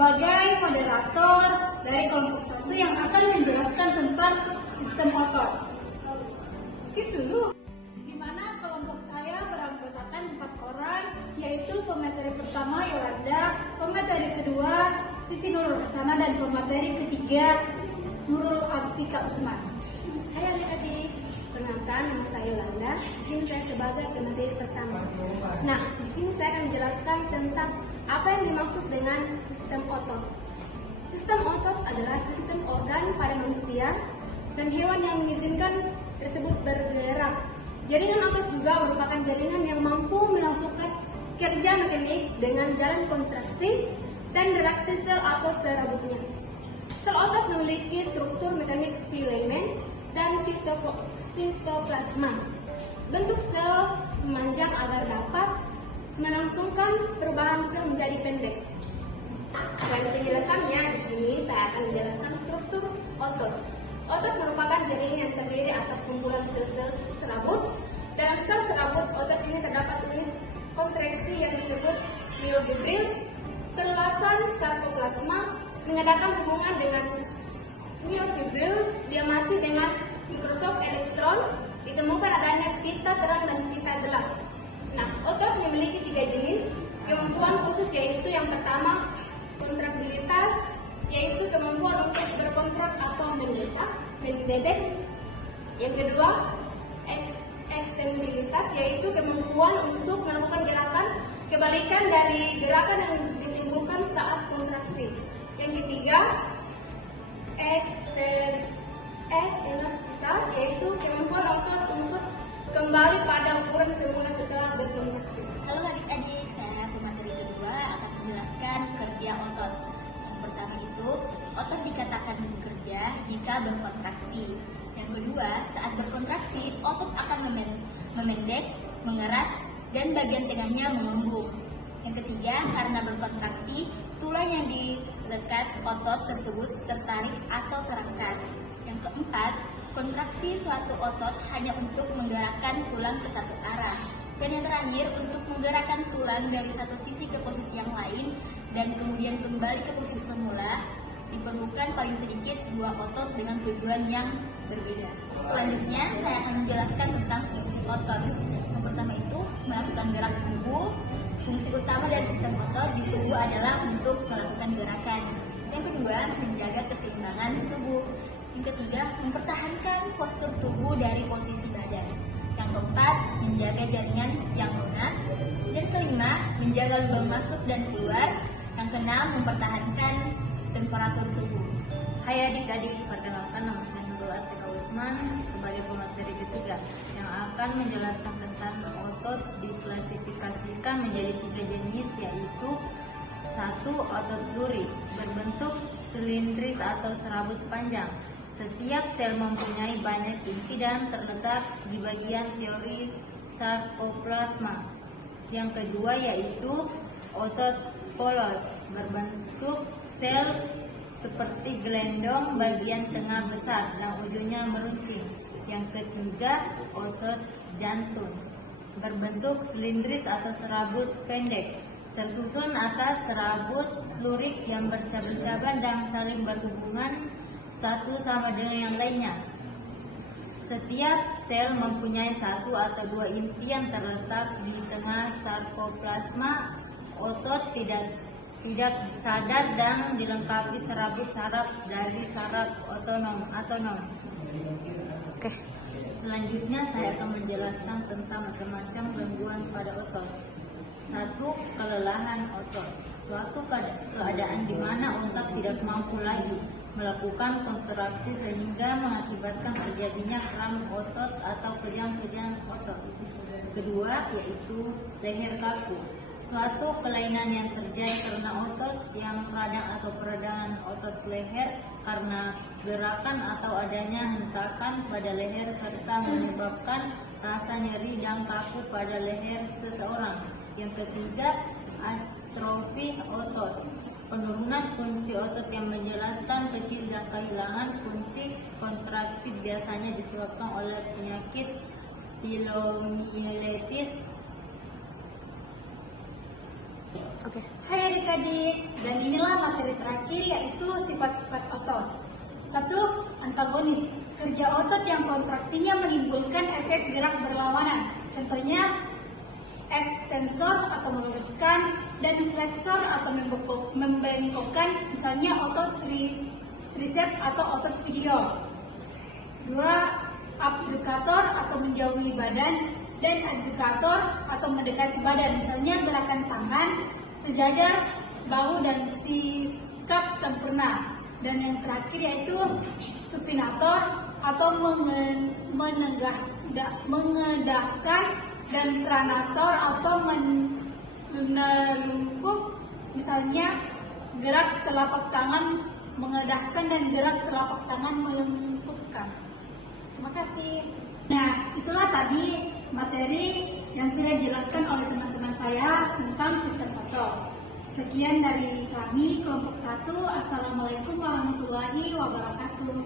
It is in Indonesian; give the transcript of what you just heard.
sebagai moderator dari kelompok 1 yang akan menjelaskan tentang sistem otot. Skip dulu. Di mana kelompok saya beranggotakan 4 orang, yaitu pemateri pertama Yolanda, pemateri kedua Siti Nurul Hasanah, dan pemateri ketiga Nurul Atika Usman. Hai adik-adik, perkenalkan nama saya Yolanda. Di sini saya sebagai pemateri pertama. Nah, di sini saya akan menjelaskan tentang apa yang dimaksud dengan sistem otot. Sistem otot adalah sistem organ pada manusia dan hewan yang mengizinkan tersebut bergerak. Jaringan otot juga merupakan jaringan yang mampu melangsungkan kerja mekanik dengan jalan kontraksi dan reaksi sel atau serabutnya. Sel otot memiliki struktur mekanik filamen dan sitoplasma. Bentuk sel memanjang agar dapat melangsungkan perubahan sel menjadi pendek. Selain penjelasannya, di sini saya akan menjelaskan struktur otot. Otot merupakan jaringan yang terdiri atas kumpulan sel-sel serabut. Dalam sel serabut otot ini terdapat unit kontraksi yang disebut myofibril. Perluasan sarkoplasma mengadakan hubungan dengan myofibril. Dia mati dengan mikroskop elektron. Ditemukan adanya pita terang dan pita gelap. Nah, otot memiliki 3 jenis kemampuan khusus, yaitu yang pertama kontraktilitas, yaitu kemampuan untuk berkontrak atau mendedek. Yang kedua ekstensibilitas, yaitu kemampuan untuk melakukan gerakan kebalikan dari gerakan yang ditimbulkan saat kontraksi. Yang ketiga elastisitas, yaitu kemampuan otot untuk kembali pada ukuran semula setelah berkontraksi. Halo adik-adik, saya pemateri kedua akan menjelaskan kerja otot. Yang pertama itu, otot dikatakan bekerja jika berkontraksi. Yang kedua, saat berkontraksi, otot akan memendek, mengeras, dan bagian tengahnya mengembung. Yang ketiga, karena berkontraksi, tulang yang di dekat otot tersebut tertarik atau terangkat. Yang keempat, kontraksi suatu otot hanya untuk menggerakkan tulang ke satu arah. Dan yang terakhir, untuk menggerakkan tulang dari satu sisi ke posisi yang lain dan kemudian kembali ke posisi semula, diperlukan paling sedikit 2 otot dengan tujuan yang berbeda. Selanjutnya, saya akan menjelaskan tentang fungsi otot. Yang pertama itu, melakukan gerak tubuh. Fungsi utama dari sistem otot di tubuh adalah untuk melakukan gerakan. Yang kedua, menjaga keseimbangan tubuh. Yang ketiga, mempertahankan postur tubuh dari posisi badan. Yang keempat, menjaga jaringan yang lunak. Dan kelima, menjaga lubang masuk dan keluar. Yang keenam, mempertahankan temperatur tubuh. Hai adik-adik, perkenalkan nama saya Nurul Atika Usman sebagai pemateri ketiga yang akan menjelaskan tentang otot. Diklasifikasikan menjadi 3 jenis, yaitu 1. Otot lurik, berbentuk silindris atau serabut panjang. Setiap sel mempunyai banyak inti dan terletak di bagian teori sarkoplasma. Yang kedua yaitu otot polos, berbentuk sel seperti gelendong, bagian tengah besar dan ujungnya meruncing. Yang ketiga otot jantung, berbentuk silindris atau serabut pendek, tersusun atas serabut lurik yang bercabang-cabang dan saling berhubungan satu sama dengan yang lainnya. Setiap sel mempunyai 1 atau 2 inti yang terletak di tengah sarkoplasma. Otot tidak sadar dan dilengkapi serabut saraf dari saraf otonom. Selanjutnya saya akan menjelaskan tentang macam-macam gangguan pada otot. 1. Kelelahan otot, suatu keadaan di mana otot tidak mampu lagi melakukan kontraksi sehingga mengakibatkan terjadinya kram otot atau kejang-kejang otot. Kedua yaitu leher kaku, suatu kelainan yang terjadi karena otot yang radang atau peradangan otot leher karena gerakan atau adanya hentakan pada leher serta menyebabkan rasa nyeri dan kaku pada leher seseorang. Yang ketiga, atrofi otot, penurunan fungsi otot yang menjelaskan kecil dan kehilangan fungsi kontraksi, biasanya disebabkan oleh penyakit pilomyelitis. Oke. Hai adik-adik, dan inilah materi terakhir yaitu sifat-sifat otot. 1. Antagonis. Kerja otot yang kontraksinya menimbulkan efek gerak berlawanan. Contohnya ekstensor atau meluruskan dan fleksor atau membengkokkan, misalnya otot triceps atau otot video. 2. Abdukator atau menjauhi badan dan addukator atau mendekati badan, misalnya gerakan tangan sejajar, bahu dan sikap sempurna. Dan yang terakhir yaitu supinator atau mengedahkan, dan pranator atau menelungkup, misalnya gerak telapak tangan mengedahkan dan gerak telapak tangan melengkupkan. Terima kasih. Nah, itulah tadi materi yang sudah dijelaskan oleh teman-teman saya tentang sistem otot. Sekian dari kami kelompok 1. Assalamualaikum warahmatullahi wabarakatuh.